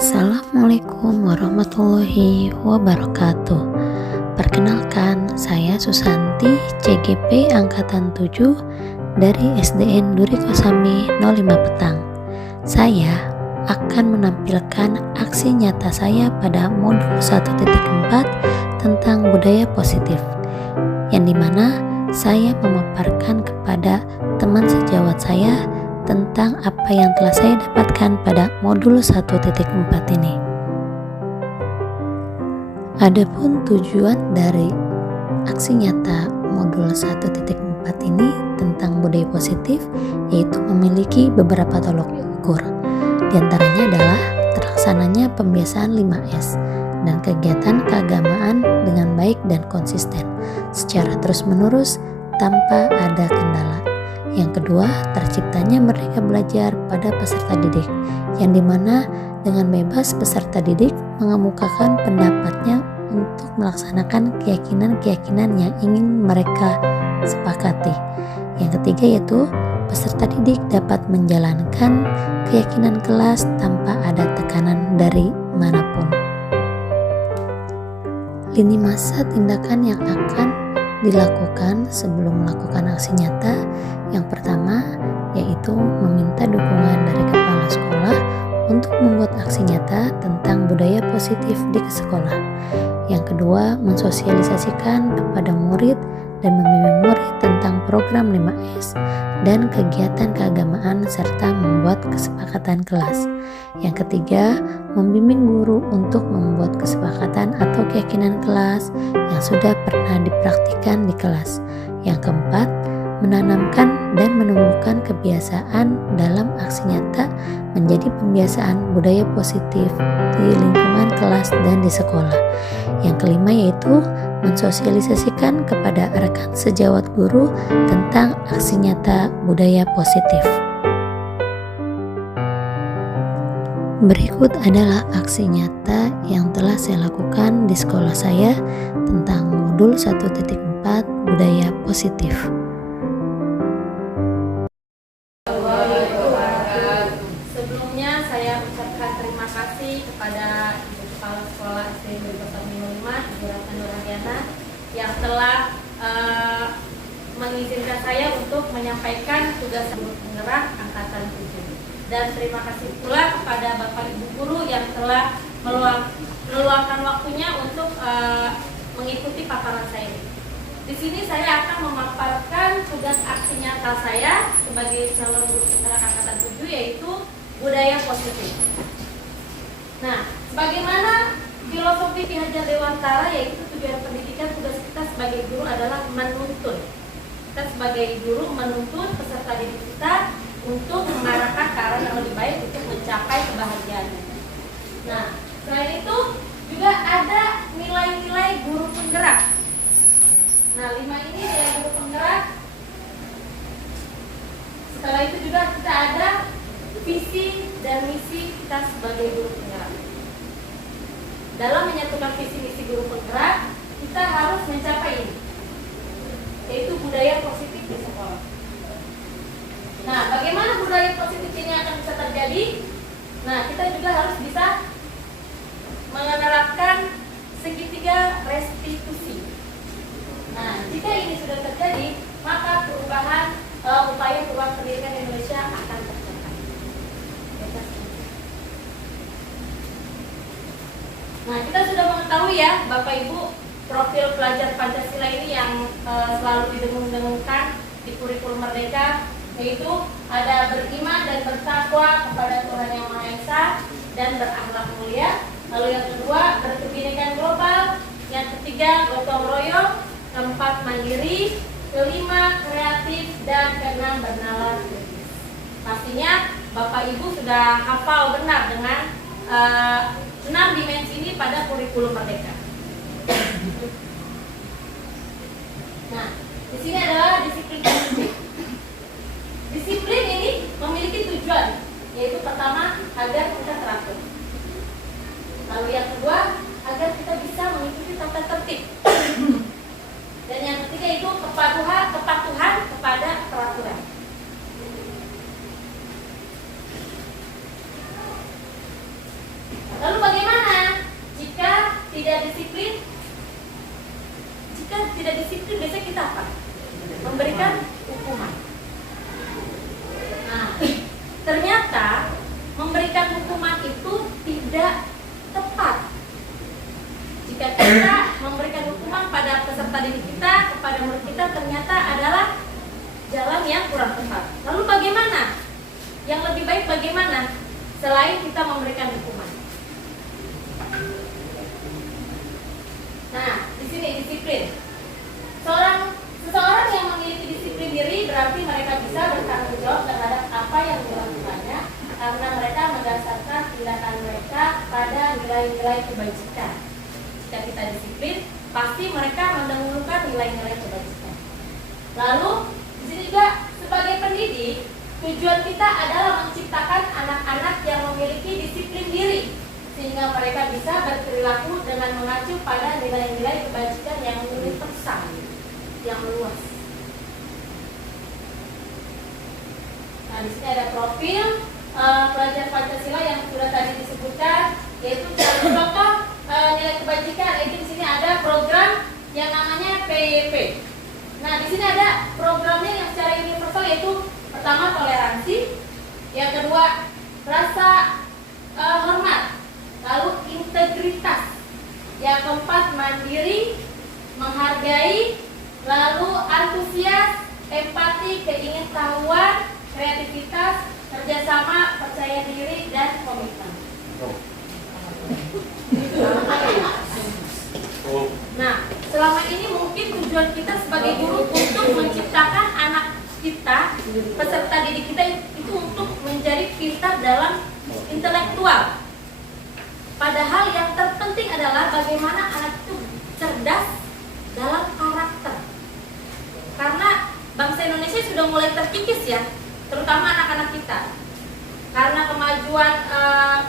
Assalamualaikum warahmatullahi wabarakatuh. Perkenalkan, saya Susanti, CGP Angkatan 7 dari SDN Duri Kosambi 05 Petang. Saya akan menampilkan aksi nyata saya pada modul 1.4 tentang budaya positif, yang dimana saya memaparkan kepada teman sejawat saya tentang apa yang telah saya dapatkan pada modul 1.4 ini. Adapun tujuan dari aksi nyata modul 1.4 ini tentang budaya positif, yaitu memiliki beberapa tolok ukur. Di antaranya adalah terlaksananya pembiasaan 5S dan kegiatan keagamaan dengan baik dan konsisten secara terus-menerus tanpa ada kendala. Yang kedua, terciptanya Merdeka Belajar pada peserta didik, yang dimana dengan bebas peserta didik mengemukakan pendapatnya untuk melaksanakan keyakinan-keyakinan yang ingin mereka sepakati. Yang ketiga yaitu peserta didik dapat menjalankan keyakinan kelas tanpa ada tekanan dari manapun. Lini masa tindakan yang akan dilakukan sebelum melakukan aksi nyata. Yang pertama yaitu meminta dukungan dari kepala sekolah untuk membuat aksi nyata tentang budaya positif di sekolah. Yang kedua, mensosialisasikan kepada murid dan membimbing murid tentang program 5S dan kegiatan keagamaan serta membuat kesepakatan kelas. Yang ketiga, membimbing guru untuk membuat kesepakatan atau keyakinan kelas yang sudah pernah dipraktikkan di kelas. Yang keempat, menanamkan dan menumbuhkan kebiasaan dalam aksi nyata menjadi pembiasaan budaya positif di lingkungan kelas dan di sekolah. Yang kelima yaitu mensosialisasikan kepada rekan sejawat guru tentang aksi nyata budaya positif. Berikut adalah aksi nyata yang telah saya lakukan di sekolah saya tentang modul 1.4 budaya positif. Sebelumnya saya ucapkan terima kasih kepada Ibu Kepala Sekolah SD Duri Kosambi 05, Ibu Ratna Nurhadiana, yang telah mengizinkan saya untuk menyampaikan tugas guru penggerak angkatan 7. Dan terima kasih pula kepada Bapak Ibu guru yang telah meluangkan waktunya untuk mengikuti paparan saya ini. Di sini saya akan memaparkan tugas aksi nyata saya sebagai calon guru penggerak angkatan 7, yaitu budaya positif. Nah, bagaimana filosofi Ki Hajar Dewantara, yaitu tujuan pendidikan, tugas kita sebagai guru adalah menuntun. Kita sebagai guru menuntun peserta didik kita untuk mengarahkan ke arah yang lebih baik untuk mencapai kebahagiaannya. Nah, selain itu juga ada nilai-nilai guru penggerak. Nah, 5 ini nilai guru penggerak. Setelah itu juga kita ada visi dan misi kita sebagai guru penggerak. Dalam menyatukan visi misi guru penggerak, kita harus mencapai ini, yaitu budaya positif di sekolah. Nah, bagaimana budaya positif ini akan bisa terjadi? Nah, kita juga harus bisa menerapkan segitiga restitusi. Nah, jika ini sudah terjadi, maka upaya perubahan pendidikan Indonesia akan tercapai. Nah, kita sudah mengetahui ya, Bapak Ibu, profil pelajar Pancasila ini yang selalu didengung-dengungkan di kurikulum Merdeka, yaitu ada beriman dan bertakwa kepada Tuhan Yang Maha Esa dan berakhlak mulia. Lalu yang kedua, berkebinekaan global. Yang ketiga, gotong royong. Keempat, mandiri. Kelima, kreatif. Dan keenam, bernalar kritis. Pastinya Bapak Ibu sudah hafal benar dengan 6 dimensi ini pada kurikulum Merdeka. Nah, di sini adalah disiplin pendidik. Disiplin ini memiliki tujuan, yaitu pertama, agar kita teratur. Lalu yang kedua, agar kita bisa mengikuti tata tertib. Dan yang ketiga itu kepatuhan kepada peraturan. tidak disiplin, jika tidak disiplin biasanya kita apa? Memberikan hukuman. Nah, ternyata memberikan hukuman itu tidak tepat. Jika kita memberikan hukuman pada peserta didik kita, kepada murid kita, ternyata adalah jalan yang kurang tepat. Lalu bagaimana? Yang lebih baik bagaimana selain kita memberikan hukuman? Nah, di sini disiplin. Seseorang yang memiliki disiplin diri berarti mereka bisa bertanggung jawab terhadap apa yang dilakukannya karena mereka mendasarkan tindakan mereka pada nilai-nilai kebajikan. Jika kita disiplin, pasti mereka mendahulukan nilai-nilai kebajikan. Lalu, di sini juga sebagai pendidik, tujuan kita adalah menciptakan anak-anak yang memiliki disiplin diri sehingga mereka bisa berperilaku dengan mengacu pada nilai-nilai kebajikan yang universal, yang luas. Nah, di sini ada profil pelajar Pancasila yang sudah tadi disebutkan, yaitu contoh nilai kebajikan. Yaitu di sini ada program yang namanya PYP. Nah, di sini ada programnya yang secara universal, yaitu pertama toleransi, yang kedua rasa hormat, lalu integritas, yang keempat mandiri, menghargai, lalu antusias, empati, keingintahuan, kreativitas, kerjasama, percaya diri, dan komitmen. Nah, selama ini mungkin tujuan kita sebagai guru untuk menciptakan anak kita, peserta didik kita itu untuk menjadi pintar dalam intelektual. Padahal yang terpenting adalah bagaimana anak itu cerdas dalam karakter. Karena bangsa Indonesia sudah mulai terkikis ya, terutama anak-anak kita. Karena kemajuan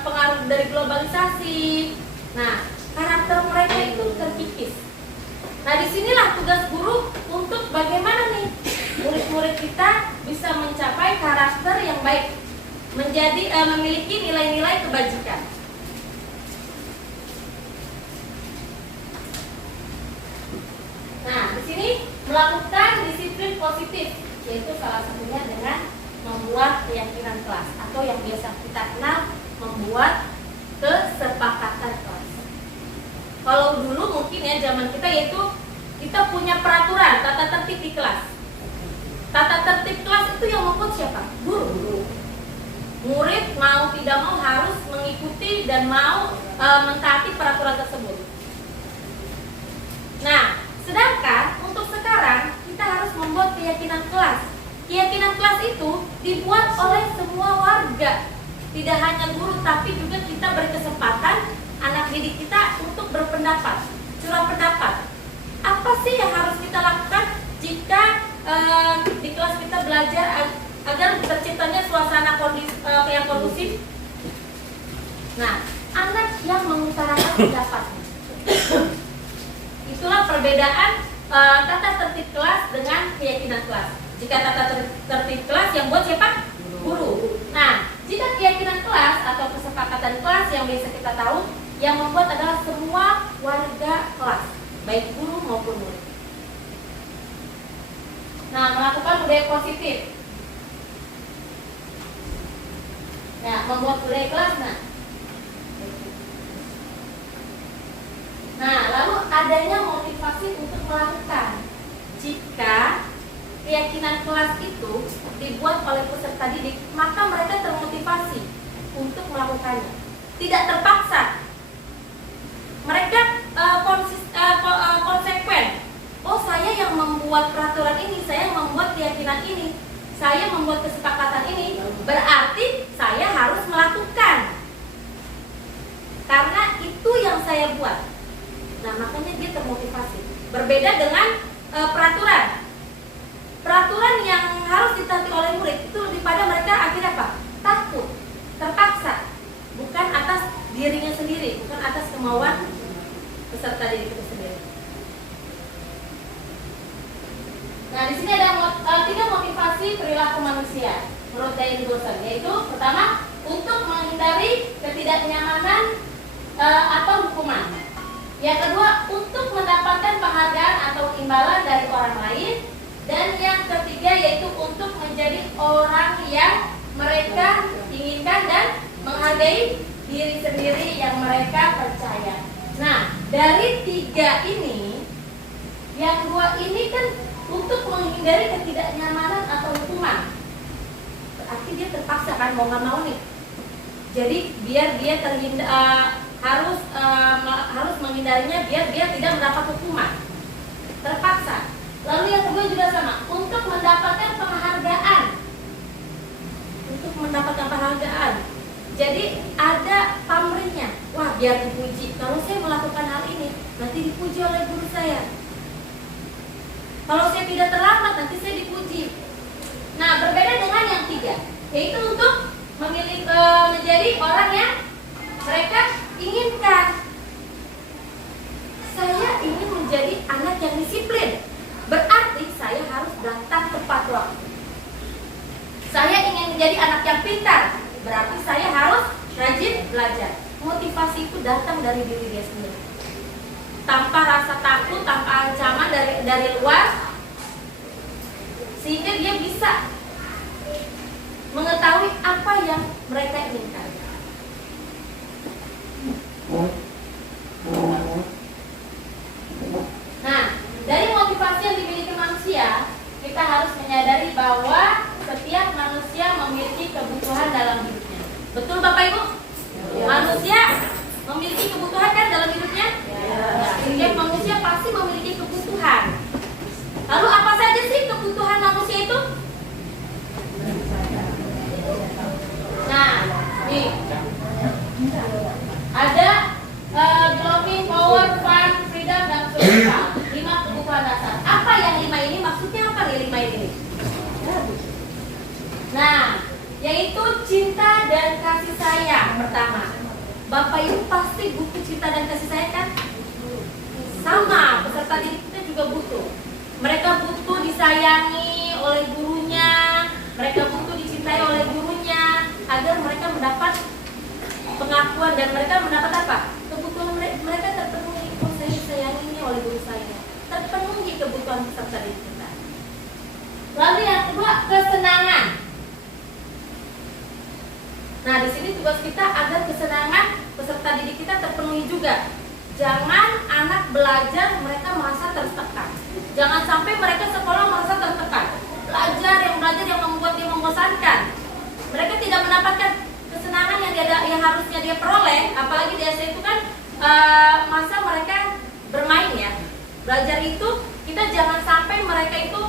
pengaruh dari globalisasi, nah karakter mereka itu terkikis. Nah, disinilah tugas guru untuk bagaimana nih murid-murid kita bisa mencapai karakter yang baik, menjadi memiliki nilai-nilai kebajikan. Nah, di sini melakukan disiplin positif, yaitu salah satunya dengan membuat keyakinan kelas atau yang biasa kita kenal membuat kesepakatan kelas. Kalau dulu mungkin ya zaman kita yaitu kita punya peraturan tata tertib di kelas. Tata tertib kelas itu yang membuat siapa? Guru. Murid mau tidak mau harus mengikuti dan mau mentaati peraturan tersebut. Nah, sedangkan untuk sekarang kita harus membuat keyakinan kelas. Keyakinan kelas itu dibuat oleh semua warga, tidak hanya guru, tapi juga kita berkesempatan anak didik kita untuk berpendapat, curah pendapat. Apa sih yang harus kita lakukan jika di kelas kita belajar agar terciptanya suasana yang kondusif? Nah, anak yang mengutarakan pendapatnya. Itulah perbedaan tata tertib kelas dengan keyakinan kelas. Jika tata tertib kelas yang buat siapa? Guru. Nah, jika keyakinan kelas atau kesepakatan kelas yang biasa kita tahu, yang membuat adalah semua warga kelas, baik guru maupun murid. Nah, melakukan budaya positif. Nah, membuat budaya kelas. Nah, lalu adanya motivasi untuk melakukan. Jika keyakinan kelas itu dibuat oleh peserta didik, maka mereka termotivasi untuk melakukannya. Tidak terpaksa. Mereka konsekuen. Oh, saya yang membuat peraturan ini, saya yang membuat keyakinan ini, saya membuat kesepakatan ini, berarti saya harus melakukan. Karena itu yang saya buat. Nah, makanya dia termotivasi. Berbeda dengan peraturan. Peraturan yang harus ditaati oleh murid itu lebih pada mereka akhirnya apa? Takut, terpaksa. Bukan atas dirinya sendiri, bukan atas kemauan peserta didik itu sendiri. Nah, di sini ada 3 motivasi perilaku manusia menurut Dain Wilson, yaitu pertama, untuk menghindari ketidaknyamanan atau hukuman. Yang kedua, untuk mendapatkan penghargaan atau imbalan dari orang lain. Dan yang ketiga yaitu untuk menjadi orang yang mereka inginkan dan menghargai diri sendiri yang mereka percaya. Nah, dari tiga ini, yang dua ini kan untuk menghindari ketidaknyamanan atau hukuman. Berarti dia terpaksa kan, mau nggak mau nih. Jadi biar dia harus menghindarinya biar dia tidak mendapat hukuman. Terpaksa. Lalu yang kedua juga sama, untuk mendapatkan penghargaan. Untuk mendapatkan penghargaan. Jadi ada pamrihnya. Wah, biar dipuji. Kalau saya melakukan hal ini, nanti dipuji oleh guru saya. Kalau saya tidak terlambat, nanti saya dipuji. Nah, berbeda dengan yang tiga, yaitu untuk menjadi orang yang mereka inginkan. Saya ingin menjadi anak yang disiplin. Berarti saya harus datang tepat waktu. Saya ingin menjadi anak yang pintar. Berarti saya harus rajin belajar. Motivasi itu datang dari diri dia sendiri. Tanpa rasa takut, tanpa ancaman dari luar, sehingga dia bisa mengetahui apa yang mereka inginkan. Nah, dari motivasi yang dimiliki manusia, kita harus menyadari bahwa setiap manusia memiliki kebutuhan dalam hidupnya. Betul Bapak Ibu? Ya. Manusia memiliki kebutuhan kan dalam hidupnya? Ya. Setiap manusia pasti memiliki kebutuhan. Lalu apa saja sih kebutuhan manusia itu? Nah, nih ada belonging, power, fun, freedom, dan social. 5 kebutuhan dasar. Apa yang 5 ini? Maksudnya apa nih 5 ini? Nah, yaitu cinta dan kasih sayang. Pertama, Bapak Ibu pasti butuh cinta dan kasih sayang kan? Sama, peserta didik kita juga butuh. Mereka butuh disayangi oleh gurunya, mereka butuh dicintai oleh gurunya, agar mereka mendapat pengakuan dan mereka mendapat apa? Kebutuhan mereka terpenuhi. Oh, saya disayangi ini oleh guru saya. Terpenuhi kebutuhan peserta didik kita. Lalu yang kedua, kesenangan. Nah, di sini tugas kita agar kesenangan peserta didik kita terpenuhi juga. Jangan anak belajar mereka merasa tertekan. Jangan sampai mereka sekolah merasa tertekan. Belajar yang membuat dia membosankan. Mereka tidak mendapatkan kesenangan yang harusnya dia peroleh. Apalagi di SD itu kan masa mereka bermain ya. Belajar itu kita jangan sampai mereka itu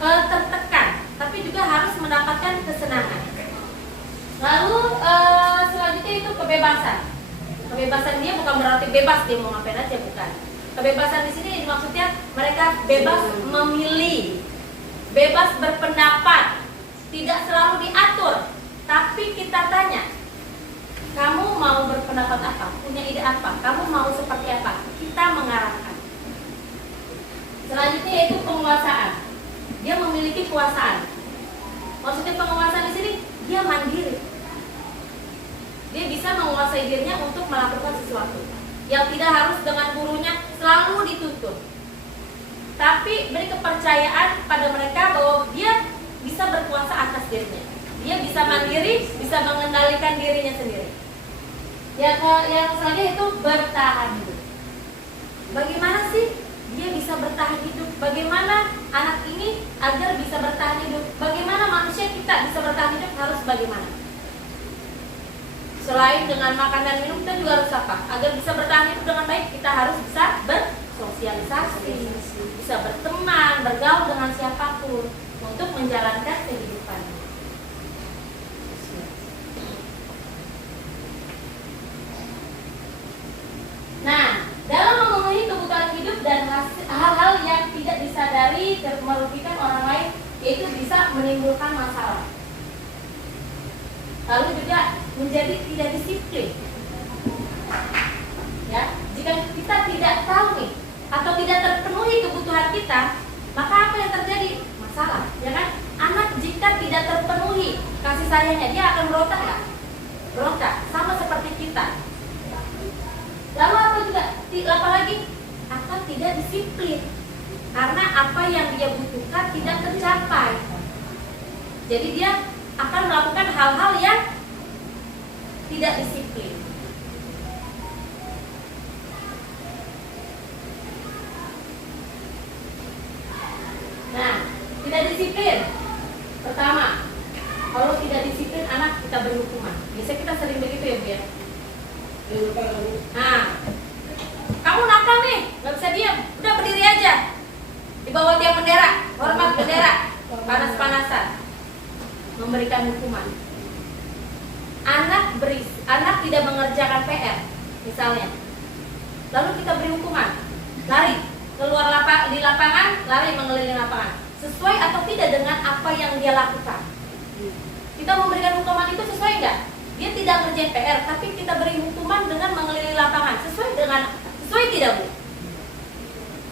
tertekan, tapi juga harus mendapatkan kesenangan. Lalu selanjutnya itu kebebasan. Kebebasan dia bukan berarti bebas dia mau ngapain aja, bukan. Kebebasan di sini maksudnya mereka bebas memilih, bebas berpendapat, tidak selalu diatur. Tapi kita tanya, kamu mau berpendapat apa? Punya ide apa? Kamu mau seperti apa? Kita mengarahkan. Selanjutnya yaitu penguasaan. Dia memiliki kuasaan. Maksudnya penguasaan di sini dia mandiri. Dia bisa menguasai dirinya untuk melakukan sesuatu yang tidak harus dengan gurunya selalu dituntut. Tapi beri kepercayaan pada mereka bahwa dia bisa berkuasa atas dirinya. Dia bisa mandiri, bisa mengendalikan dirinya sendiri. Yang selanjutnya itu bertahan hidup. Bagaimana sih dia bisa bertahan hidup? Bagaimana anak ini agar bisa bertahan hidup? Bagaimana manusia kita bisa bertahan hidup? Harus bagaimana? Selain dengan makan dan minum, kita juga harus apa? Agar bisa bertahan hidup dengan baik, kita harus bisa bersosialisasi, bisa berteman, bergaul dengan siapapun untuk menjalankan kehidupan. Nah, dalam memenuhi kebutuhan hidup dan hal-hal yang tidak disadari dan merugikan orang lain, yaitu bisa menimbulkan masalah. Lalu juga menjadi tidak disiplin. Ya, jika kita tidak tahu nih atau tidak terpenuhi kebutuhan kita, maka apa yang terjadi? Masalah, ya kan? Anak jika tidak terpenuhi kasih sayangnya, dia akan berontak nggak? Berontak, sama seperti kita. Lalu apa juga? apalagi akan tidak disiplin karena apa yang dia butuhkan tidak tercapai. Jadi dia akan melakukan hal-hal yang tidak disiplin. Nah, tidak disiplin. Pertama, kalau tidak disiplin anak kita beri hukuman. Biasanya kita sering begitu ya, Bu ya. Nah, kamu nakal nih, nggak bisa diam, udah berdiri aja di bawah tiang bendera, hormat bendera, panas-panasan, memberikan hukuman. Anak tidak mengerjakan PR, misalnya, lalu kita beri hukuman, lari keluar di lapangan, lari mengelilingi lapangan, sesuai atau tidak dengan apa yang dia lakukan. Kita memberikan hukuman itu sesuai nggak? Dia tidak ngerjain PR, tapi kita beri hukuman dengan mengelilingi lapangan. Sesuai tidak, Bu?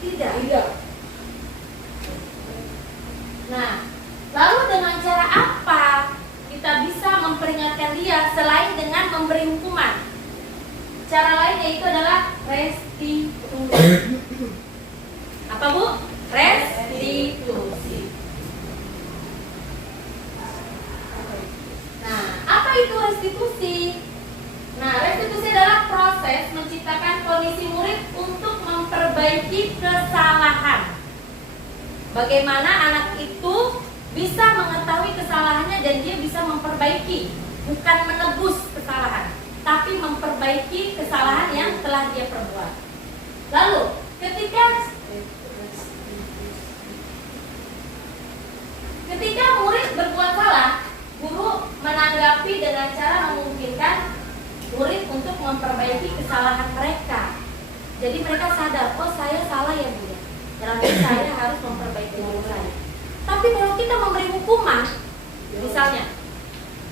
Tidak. Nah, lalu dengan cara apa kita bisa memperingatkan dia selain dengan memberi hukuman? Cara lain yaitu adalah restitusi. Apa, Bu? Restitusi. Nah, apa itu restitusi? Nah, restitusi adalah proses menciptakan kondisi murid untuk memperbaiki kesalahan. Bagaimana anak itu bisa mengetahui kesalahannya dan dia bisa memperbaiki, bukan menebus kesalahan, tapi memperbaiki kesalahan yang telah dia perbuat. Lalu, ketika murid berbuat salah, guru menanggapi dengan cara memungkinkan murid untuk memperbaiki kesalahan mereka. Jadi mereka sadar, oh saya salah ya Bu ya, berarti saya harus memperbaiki diri saya. Tapi kalau kita memberi hukuman, misalnya,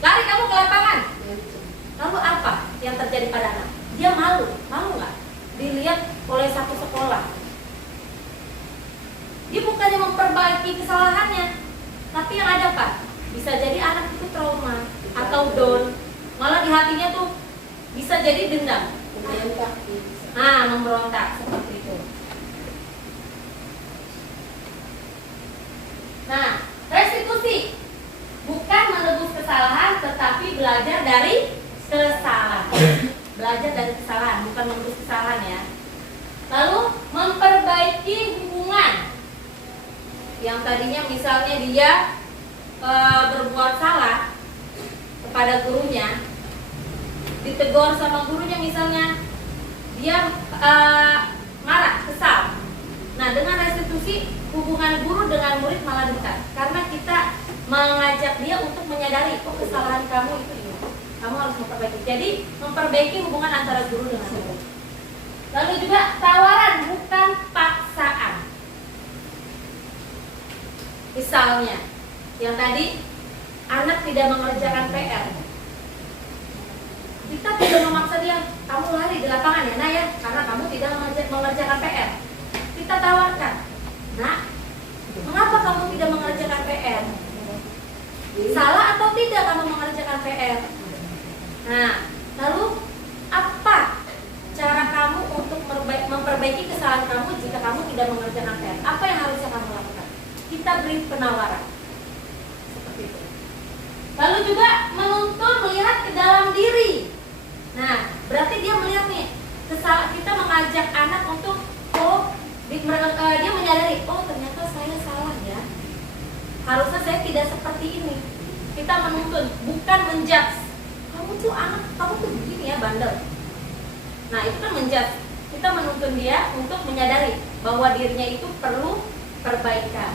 lari kamu ke lapangan, lalu apa yang terjadi pada anak? Dia malu nggak? Dilihat oleh satu sekolah. Dia bukannya memperbaiki kesalahannya, tapi yang ada Pak, bisa jadi anak itu trauma atau down, malah di hatinya tuh bisa jadi dendam, memberontak seperti itu. Nah, restitusi bukan menebus kesalahan, tetapi belajar dari kesalahan. Belajar dari kesalahan, bukan menebus kesalahan ya. Lalu memperbaiki hubungan. Yang tadinya misalnya dia berbuat salah kepada gurunya, ditegur sama gurunya misalnya, dia marah, kesal. Nah, dengan restitusi hubungan guru dengan murid malah dekat, karena kita mengajak dia untuk menyadari, oh kesalahan kamu itu ini, kamu harus memperbaiki. Jadi memperbaiki hubungan antara guru dengan murid. Lalu juga tawaran, bukan paksaan. Misalnya, yang tadi anak tidak mengerjakan PR, kita tidak memaksa dia, kamu lari di lapangan ya, Nak ya, karena kamu tidak mengerjakan PR. Kita tawarkan, Nak, mengapa kamu tidak mengerjakan PR? Salah atau tidak kamu mengerjakan PR? Nah, lalu apa cara kamu untuk memperbaiki kesalahan kamu jika kamu tidak mengerjakan PR? Apa yang harusnya kamu lakukan? Kita beri penawaran seperti itu. Lalu juga menuntun melihat ke dalam diri. Nah, berarti dia melihat nih, kita mengajak anak untuk dia menyadari, oh ternyata saya salah ya, harusnya saya tidak seperti ini. Kita menuntun, bukan menjudge. Kamu tuh anak, kamu tuh begini ya, bandel. Nah, itu kan menjudge. Kita menuntun dia untuk menyadari bahwa dirinya itu perlu perbaikan.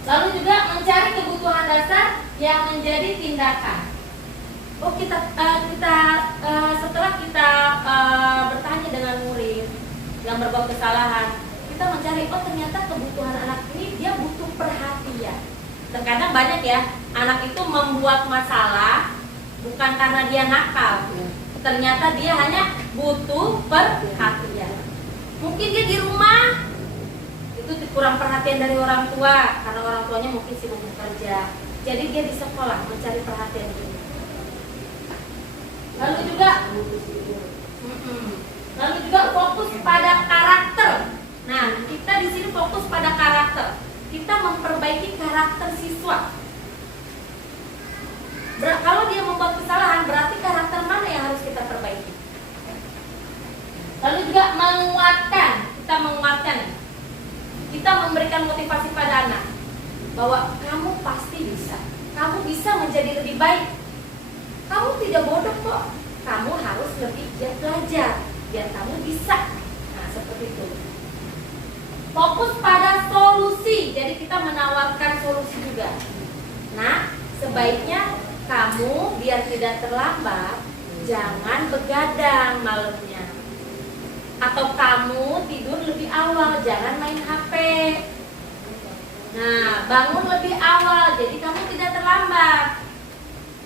Lalu juga mencari kebutuhan dasar yang menjadi tindakan. Oh, setelah kita bertanya dengan murid yang berbuat kesalahan, kita mencari, oh ternyata kebutuhan anak ini dia butuh perhatian. Terkadang banyak ya, anak itu membuat masalah bukan karena dia nakal, ternyata dia hanya butuh perhatian. Mungkin dia di rumah itu kurang perhatian dari orang tua, karena orang tuanya mungkin sibuk bekerja. Jadi dia di sekolah mencari perhatian ini. Lalu juga Lalu juga fokus pada karakter. Nah, kita di sini fokus pada karakter. Kita memperbaiki karakter siswa. Kalau dia membuat kesalahan, berarti karakter mana yang harus kita perbaiki? Lalu juga menguatkan. Kita menguatkan. Kita memberikan motivasi pada anak bahwa kamu pasti bisa. Kamu bisa menjadi lebih baik. Kamu tidak bodoh kok. Kamu harus lebih giat belajar biar kamu bisa. Nah, seperti itu. Fokus pada solusi. Jadi kita menawarkan solusi juga. Nah, sebaiknya kamu biar tidak terlambat, jangan begadang malamnya. Atau kamu tidur lebih awal, jangan main HP. Nah, bangun lebih awal, jadi kamu tidak terlambat.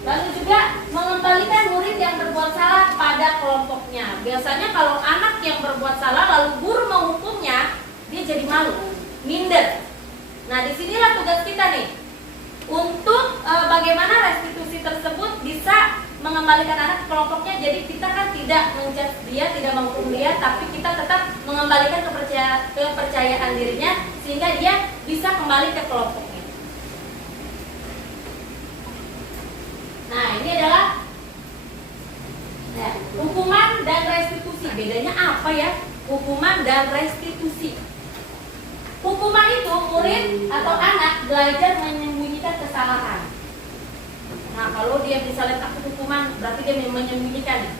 Lalu juga mengembalikan murid yang berbuat salah pada kelompoknya. Biasanya kalau anak yang berbuat salah lalu guru menghukumnya, dia jadi malu, minder. Nah, disinilah tugas kita nih, untuk bagaimana restitusi tersebut bisa mengembalikan anak ke kelompoknya. Jadi kita kan tidak menjudge dia, tidak menghukum dia, tapi kita tetap mengembalikan kepercayaan dirinya sehingga dia bisa kembali ke kelompoknya. Nah, ini adalah hukuman dan restitusi. Bedanya apa ya? Hukuman dan restitusi. Hukuman itu murid atau anak belajar menyembunyikan kesalahan. Nah, kalau dia misalnya takut hukuman, berarti dia menyembunyikan.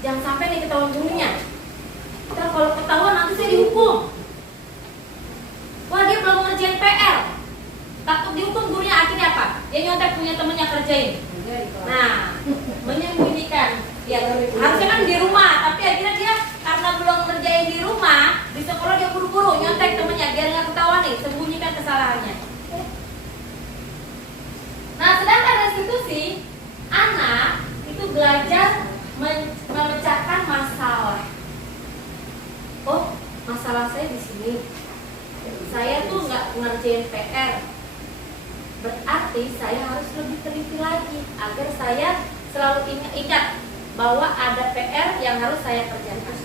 Jangan sampai nih ketahuan gurunya. Ntar kalau ketahuan nanti saya dihukum. Wah, dia belum ngerjain PR. Takut dihukum, gurunya akhirnya apa? Dia nyontek punya temen yang kerjain. Nah, menyembunyikan. Ya, harusnya kan di rumah, tapi akhirnya dia karena belum ngerjain di rumah, di sekolah dia buru-buru nyontek temennya biar nggak ketahuan nih, sembunyikan kesalahannya. Nah, sedangkan restitusi, anak itu belajar memecahkan masalah. Oh, masalah saya di sini. Saya tuh nggak ngerjain PR. Berarti saya harus lebih teliti lagi agar saya selalu ingat bahwa ada PR yang harus saya kerjakan.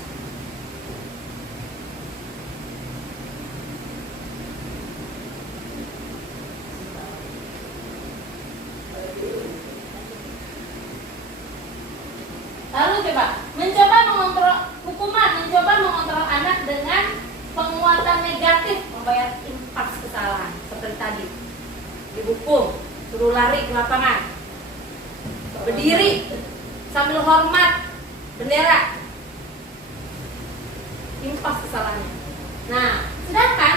Lalu mencoba mengontrol hukuman, mencoba mengontrol anak dengan penguatan negatif, membayar impas kesalahan seperti tadi. Dihukum, suruh lari ke lapangan, berdiri sambil hormat bendera, impas kesalahannya. Nah, sedangkan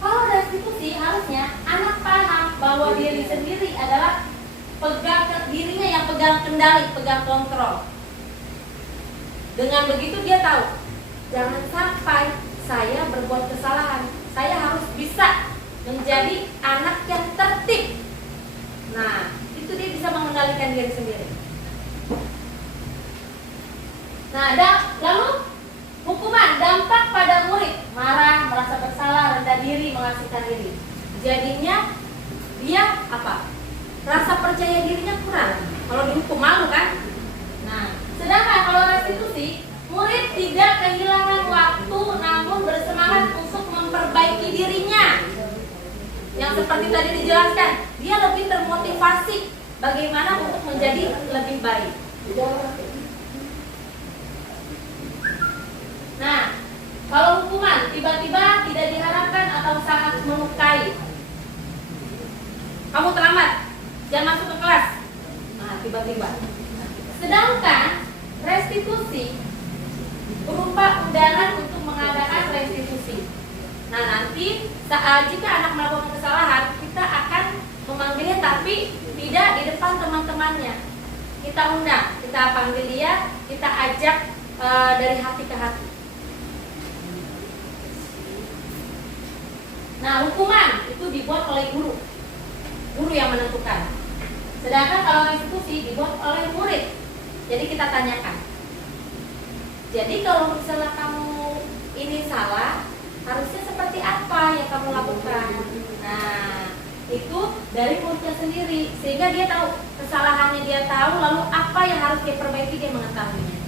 kalau restitusi harusnya anak paham bahwa diri sendiri adalah dirinya yang pegang kendali, pegang kontrol. Dengan begitu dia tahu, jangan sampai saya berbuat kesalahan. Saya harus bisa menjadi anak yang tertib. Nah, itu dia bisa mengendalikan diri sendiri. Nah, lalu hukuman, dampak pada murid, marah, merasa bersalah, rendah diri, mengasihkan diri. Jadinya dia apa? Rasa percaya dirinya kurang. Kalau dihukum malu kan? Nah, sedangkan kalau restitusi, murid tidak kehilangan waktu namun bersemangat untuk memperbaiki dirinya. Yang seperti tadi dijelaskan, dia lebih termotivasi bagaimana untuk menjadi lebih baik. Nah, kalau hukuman tiba-tiba tidak diharapkan atau sangat melukai, kamu terlambat, jangan masuk ke kelas. Nah, tiba-tiba. Sedangkan restitusi berupa undangan untuk mengadakan restitusi. Nah, nanti jika anak melakukan kesalahan, kita akan memanggilnya tapi tidak di depan teman-temannya. Kita undang, kita panggil dia, kita ajak dari hati ke hati. Nah, hukuman itu dibuat oleh guru yang menentukan. Sedangkan kalau restitusi dibuat oleh murid. Jadi kita tanyakan. Jadi kalau misalnya kamu ini salah, harusnya seperti apa yang kamu lakukan? Nah, itu dari muridnya sendiri, sehingga dia tahu kesalahannya, dia tahu lalu apa yang harus dia perbaiki, dia mengetahuinya.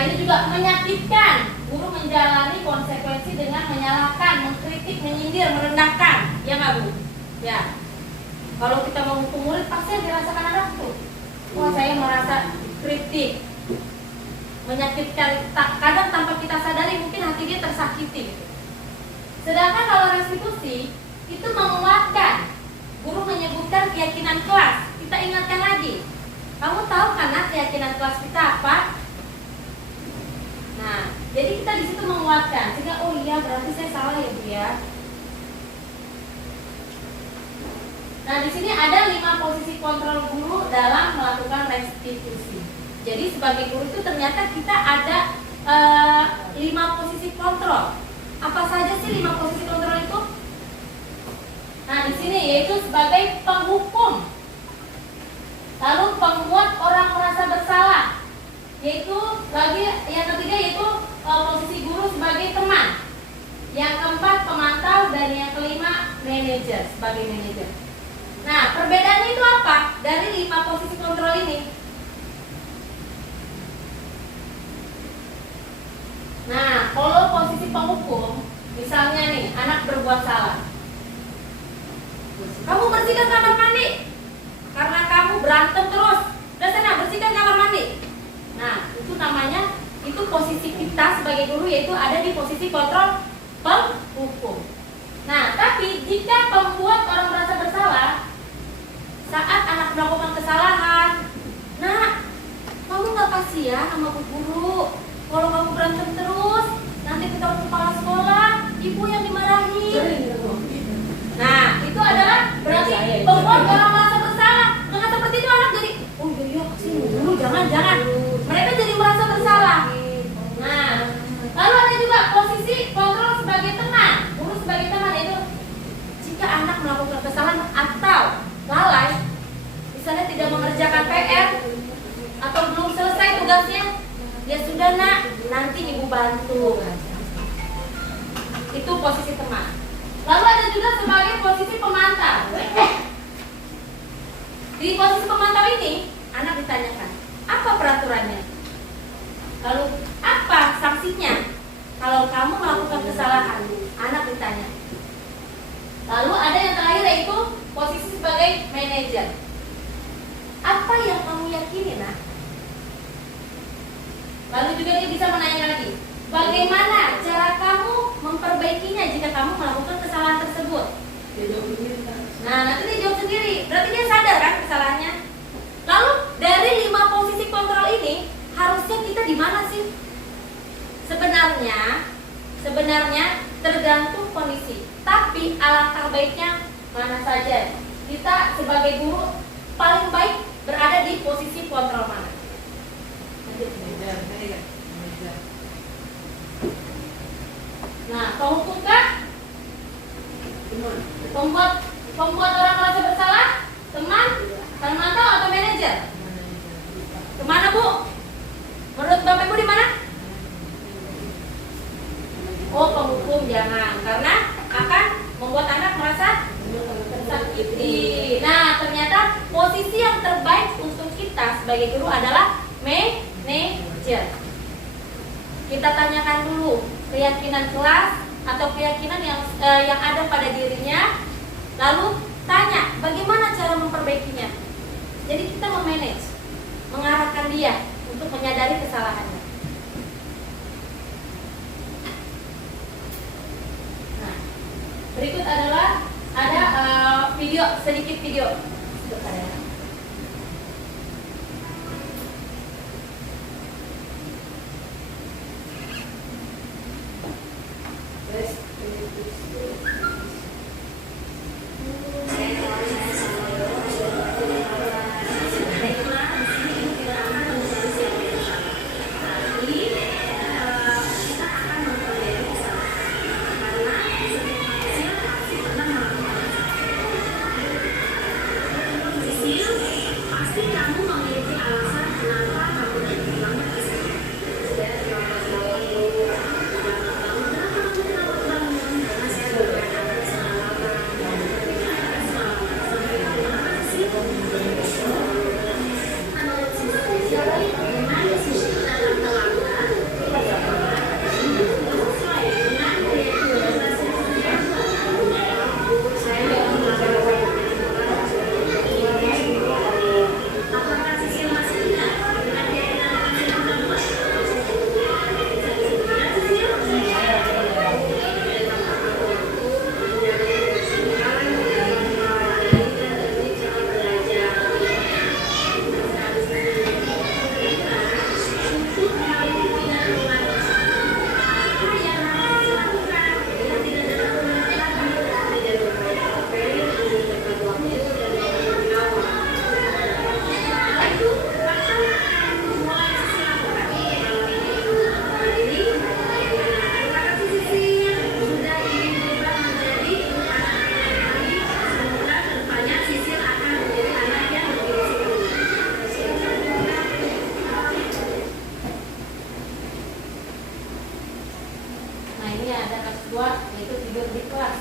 Nah, ini juga menyakitkan. Guru menjalani konsekuensi dengan menyalahkan, mengkritik, menyindir, merendahkan. Ya nggak Bu? Ya. Kalau kita menghukum murid pasti yang dirasakan anak tuh. Wah, saya merasa kritik, menyakitkan. Kadang tanpa kita sadari mungkin hati dia tersakiti. Sedangkan kalau restitusi itu menguatkan. Guru menyebutkan keyakinan kelas. Kita ingatkan lagi. Kamu tahu kan keyakinan kelas kita apa? Nah, jadi kita di situ menguatkan. Sehingga oh iya berarti saya salah ya Bu ya. Nah, di sini ada 5 posisi kontrol guru dalam melakukan restitusi. Jadi sebagai guru itu ternyata kita ada 5 posisi kontrol. Apa saja sih 5 posisi kontrol itu? Nah, di sini yaitu sebagai penghukum. Lalu pembuat orang merasa bersalah. Yaitu lagi yang ketiga yaitu posisi guru sebagai teman. Yang keempat pemantau dan yang kelima manajer sebagai manajer. Nah, perbedaannya itu apa dari 5 posisi kontrol ini? Nah, kalau posisi penghukum, misalnya nih, anak berbuat salah. Kamu bersihkan kamar mandi karena kamu berantem terus. Udah sana bersihkan kamar mandi. Nah, itu namanya, itu posisi kita sebagai guru yaitu ada di posisi kontrol penghukum. Nah, tapi jika pembuat orang merasa bersalah saat anak melakukan kesalahan, nah, kamu nggak kasihan sama bu guru? Kalau kamu berantem terus, nanti ketemu kepala sekolah, ibu yang dimarahi. Nah, itu adalah berarti pembuat orang merasa bersalah. Dengan seperti itu anak jadi, oh iya kasih dulu, jangan. Mereka jadi merasa bersalah. Nah, lalu ada juga posisi kontrol sebagai teman. Guru sebagai teman itu jika anak melakukan kesalahan atau lalai, misalnya tidak mengerjakan PR atau belum selesai tugasnya, ya sudah nak, nanti ibu bantu. Itu posisi teman. Lalu ada juga sebagai posisi pemantau. Di posisi pemantau ini, anak ditanyakan, apa peraturannya? Lalu apa sanksinya? Kalau kamu melakukan kesalahan, anak ditanya. Lalu ada yang terakhir yaitu posisi sebagai manajer. Apa yang kamu yakini, nak? Lalu juga dia bisa menanya lagi, bagaimana cara kamu memperbaikinya jika kamu melakukan kesalahan tersebut? Nah, nanti dia jawab sendiri. Berarti dia sadar kan kesalahannya. Lalu dari 5 posisi kontrol ini, harusnya kita di mana sih? Sebenarnya tergantung kondisi. Tapi alangkah baiknya mana saja. Kita sebagai guru paling baik berada di posisi kontrol mana? Nah, penghukumkah? Pembuat orang merasa bersalah? Teman? Pemantau atau manajer? Kemana Bu? Menurut Bapak Ibu di mana? Oh, penghukum jangan, karena akan membuat anak merasa tersakiti. Nah, ternyata posisi yang terbaik untuk kita sebagai guru adalah manajer. Kita tanyakan dulu keyakinan kelas atau keyakinan yang ada pada dirinya, lalu tanya bagaimana cara memperbaikinya. Jadi kita memanage, mengarahkan dia untuk menyadari kesalahannya. Nah, berikut adalah ada sedikit video. ini ada kasus 2 yaitu tidur di kelas.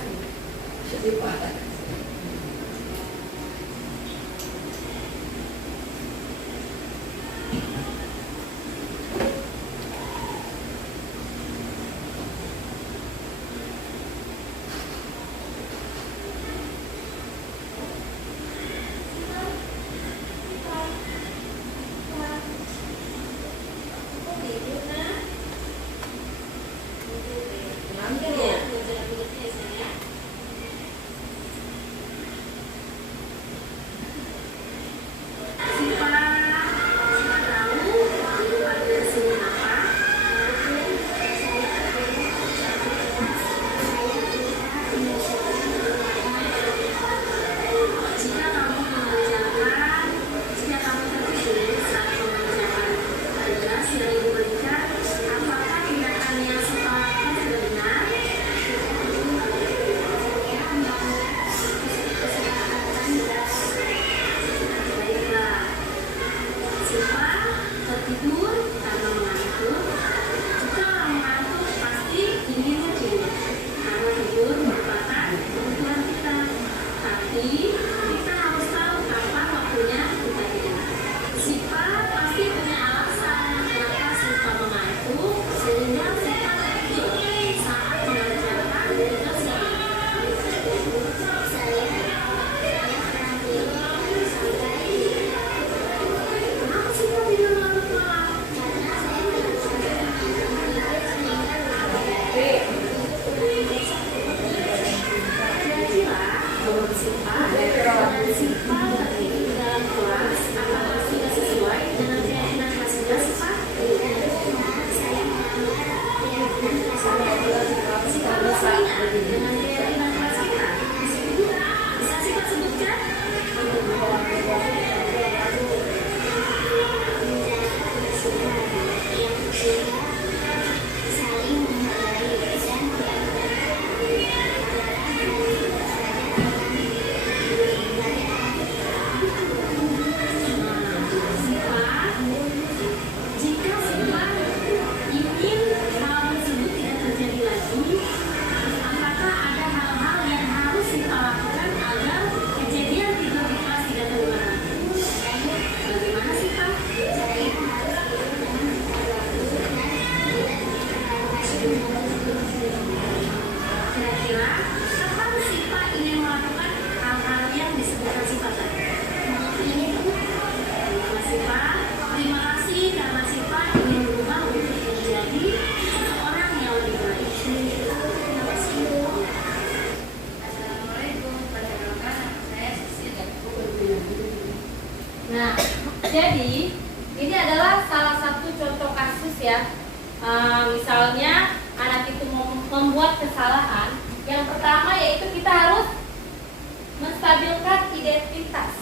Nah, jadi ini adalah salah satu contoh kasus ya. Misalnya anak itu membuat kesalahan. Yang pertama yaitu kita harus menstabilkan identitas.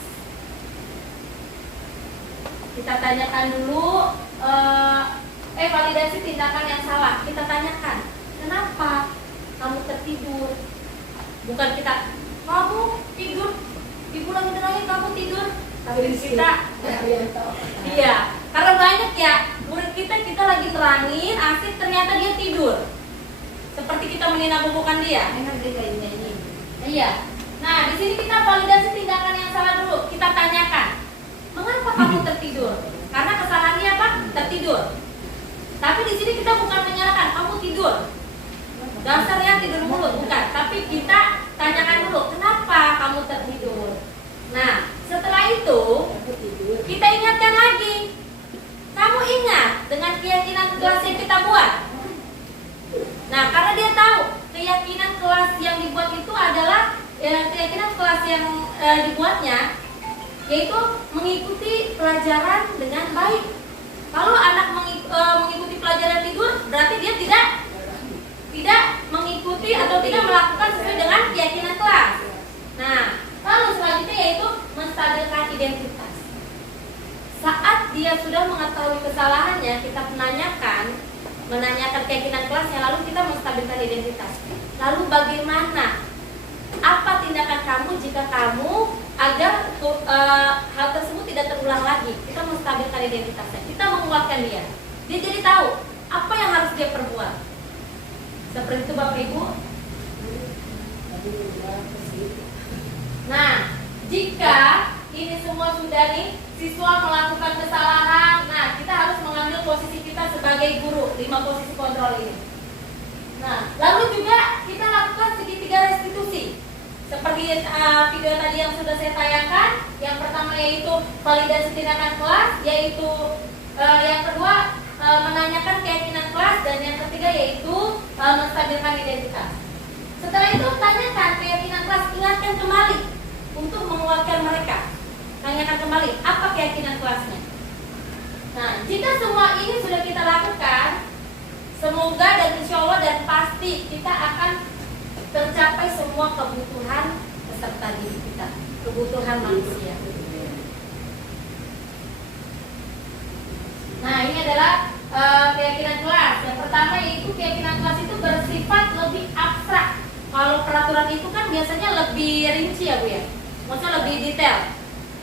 Kita tanyakan dulu, validasi tindakan yang salah. Kita tanyakan, kenapa kamu tertidur? Bukan kita, kamu tidur, ibu lagi tenangin kamu tidur. Tapi kita, iya, karena banyak ya murid kita lagi terangin, asik ternyata dia tidur. Seperti kita meninabobokan dia. Iya. Nah, di sini kita validasi tindakan yang salah dulu. Kita tanyakan, mengapa kamu tertidur? Karena kesalahannya apa? Tertidur. Tapi di sini kita bukan menyalahkan kamu tidur. Dasarnya tidur mulu, bukan. Tapi kita tanyakan dulu, kenapa kamu tertidur? Nah, setelah itu kita ingatkan lagi. Kamu ingat dengan keyakinan kelas yang kita buat? Nah, karena dia tahu keyakinan kelas yang dibuat itu adalah keyakinan kelas yang dibuatnya yaitu mengikuti pelajaran dengan baik. Kalau anak mengikuti pelajaran tidur, berarti dia tidak mengikuti atau tidak melakukan sesuai dengan keyakinan kelas. Nah, lalu selanjutnya yaitu menstabilkan identitas. Saat dia sudah mengetahui kesalahannya, kita menanyakan keyakinan kelasnya, lalu kita menstabilkan identitas. Lalu bagaimana? Apa tindakan kamu jika kamu agar hal tersebut tidak terulang lagi? Kita menstabilkan identitasnya. Kita menguatkan dia. Dia jadi tahu apa yang harus dia perbuat. Seperti itu Bapak Ibu. Nah, jika ini semua sudah nih, siswa melakukan kesalahan, nah kita harus mengambil posisi kita sebagai guru, 5 posisi kontrol ini. Nah, lalu juga kita lakukan segitiga restitusi. Seperti video tadi yang sudah saya tayangkan, yang pertama yaitu validasi tindakan kelas, yaitu yang kedua menanyakan keyakinan kelas, dan yang ketiga yaitu menstabilkan identitas. Setelah itu tanyakan keyakinan kelas, ingatkan kembali untuk menguatkan mereka. Tanyakan kembali apa keyakinan kelasnya. Nah, jika semua ini sudah kita lakukan, semoga dan insya Allah dan pasti kita akan tercapai semua kebutuhan peserta didik kita, kebutuhan manusia. Nah, ini adalah keyakinan kelas. Yang pertama yaitu keyakinan kelas itu bersifat lebih abstrak. Kalau peraturan itu kan biasanya lebih rinci ya Bu ya, maksudnya lebih detail.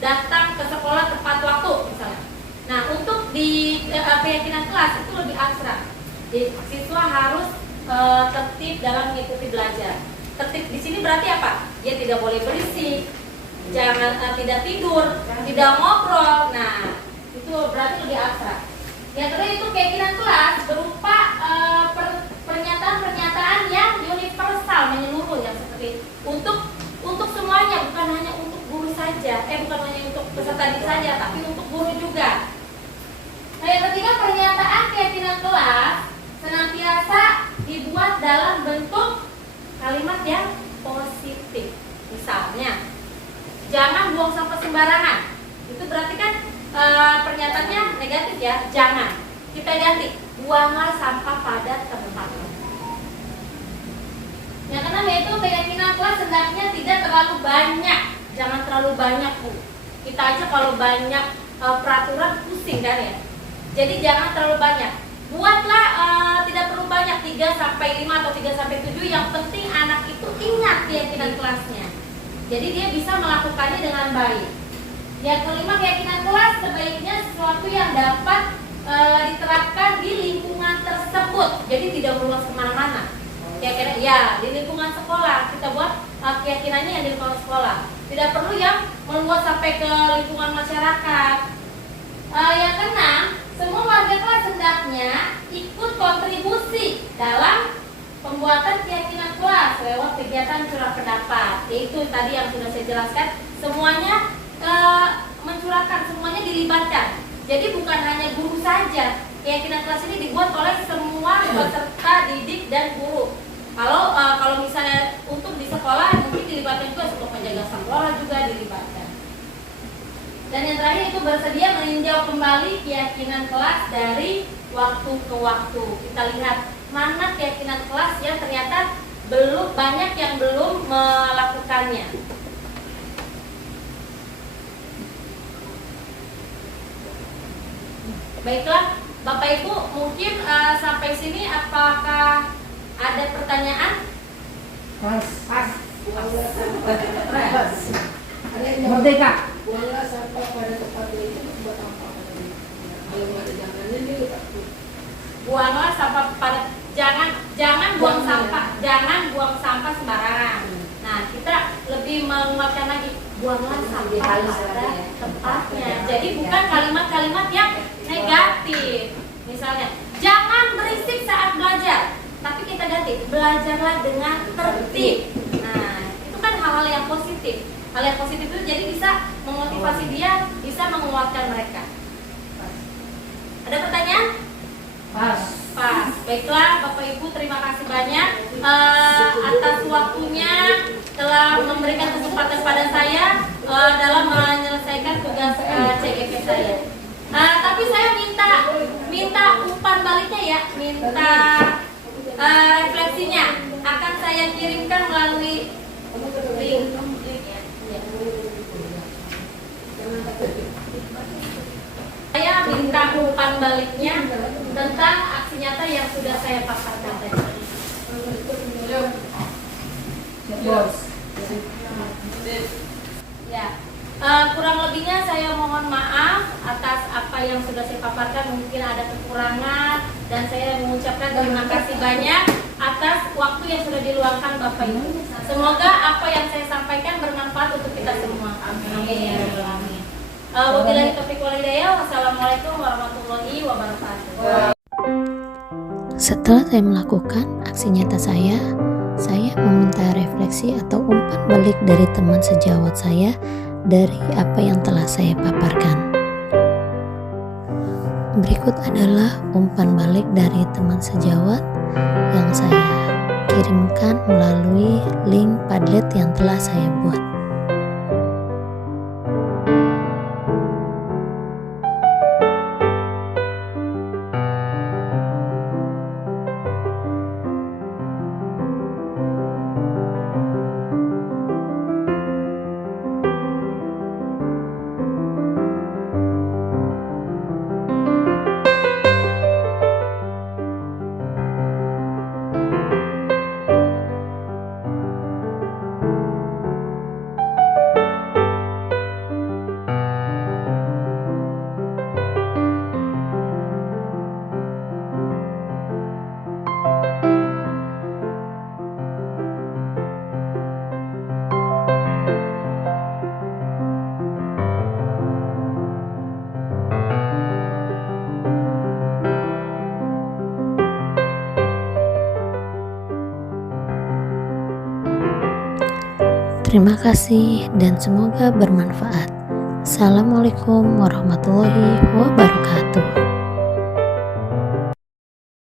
Datang ke sekolah tepat waktu misalnya. Nah, untuk di keyakinan kelas itu lebih abstrak. Siswa harus tertib dalam mengikuti belajar. Tertib di sini berarti apa? Dia tidak boleh berisik, jangan tidak tidur, tidak ngobrol. Nah, itu berarti lebih abstrak. Yang kedua itu keyakinan kelas berupa pernyataan-pernyataan yang universal, menyeluruh, yang seperti untuk semuanya, bukan hanya untuk guru saja, bukan hanya untuk peserta didik saja, tapi untuk guru juga. Nah, yang ketiga pernyataan keyakinan kelas senantiasa dibuat dalam bentuk kalimat yang positif. Misalnya, jangan buang sampah sembarangan. Itu berarti kan pernyataannya negatif ya, jangan. Kita ganti, buanglah sampah pada tempatnya. Yang keenam yaitu keyakinan kelas hendaknya tidak terlalu banyak. Jangan terlalu banyak Bu. Kita aja kalau banyak peraturan pusing kan ya. Jadi jangan terlalu banyak. Buatlah tidak perlu banyak, 3 sampai 5 atau 3 sampai 7. Yang penting anak itu ingat keyakinan kelasnya. Jadi dia bisa melakukannya dengan baik. Yang kelima, keyakinan kelas sebaiknya sesuatu yang dapat diterapkan di lingkungan tersebut. Jadi tidak meluas kemana-mana. Kira-kira ya di lingkungan sekolah kita buat keyakinannya yang di lingkungan sekolah. Tidak perlu yang meluas sampai ke lingkungan masyarakat. Yang keenam, semua warga kelas hendaknya ikut kontribusi dalam pembuatan keyakinan kelas lewat kegiatan curah pendapat. Yaitu tadi yang sudah saya jelaskan, semuanya mencurahkan, semuanya dilibatkan. Jadi bukan hanya guru saja. Keyakinan kelas ini dibuat oleh semua peserta didik dan guru. Kalau misalnya untuk di sekolah mungkin dilibatkan juga untuk penjaga sekolah juga dilibatkan. Dan yang terakhir itu bersedia meninjau kembali keyakinan kelas dari waktu ke waktu. Kita lihat mana keyakinan kelas yang ternyata belum banyak yang belum melakukannya. Baiklah, Bapak Ibu, mungkin sampai sini apakah ada pertanyaan? Pas. Merdeka. Buanglah sampah pada tempatnya itu buat apa? Kalau nggak ada jangannya dia letak. Buanglah sampah pada jangan buang sampah, jangan buang sampah sembarangan. Nah, kita lebih menguatkan lagi, buanglah sampah pada tempatnya. Jadi bukan kalimat-kalimat yang negatif. Misalnya, jangan berisik saat belajar, tapi kita ganti, belajarlah dengan tertib. Nah, itu kan hal-hal yang positif. Hal yang positif itu jadi bisa memotivasi dia, bisa menguatkan mereka. Ada pertanyaan? Pas. Baiklah, Bapak Ibu, terima kasih banyak atas waktunya telah memberikan kesempatan pada saya dalam menyelesaikan tugas CGP saya. Tapi saya minta umpan baliknya ya, minta refleksinya akan saya kirimkan melalui link. Saya minta umpan baliknya tentang aksi nyata yang sudah saya paparkan tadi. Bos. Ya, kurang lebihnya saya mohon maaf atas apa yang sudah saya paparkan. Mungkin ada kekurangan dan saya mengucapkan terima kasih banyak atas waktu yang sudah diluangkan Bapak Ibu. Semoga apa yang saya sampaikan bermanfaat untuk kita semua. Amin. Wabillahi taufiq wal hidayah. Wassalamualaikum warahmatullahi wabarakatuh. Setelah saya melakukan aksi nyata saya meminta refleksi atau umpan balik dari teman sejawat saya dari apa yang telah saya paparkan. Berikut adalah umpan balik dari teman sejawat yang saya kirimkan melalui link Padlet yang telah saya buat. Terima kasih dan semoga bermanfaat. Assalamualaikum warahmatullahi wabarakatuh.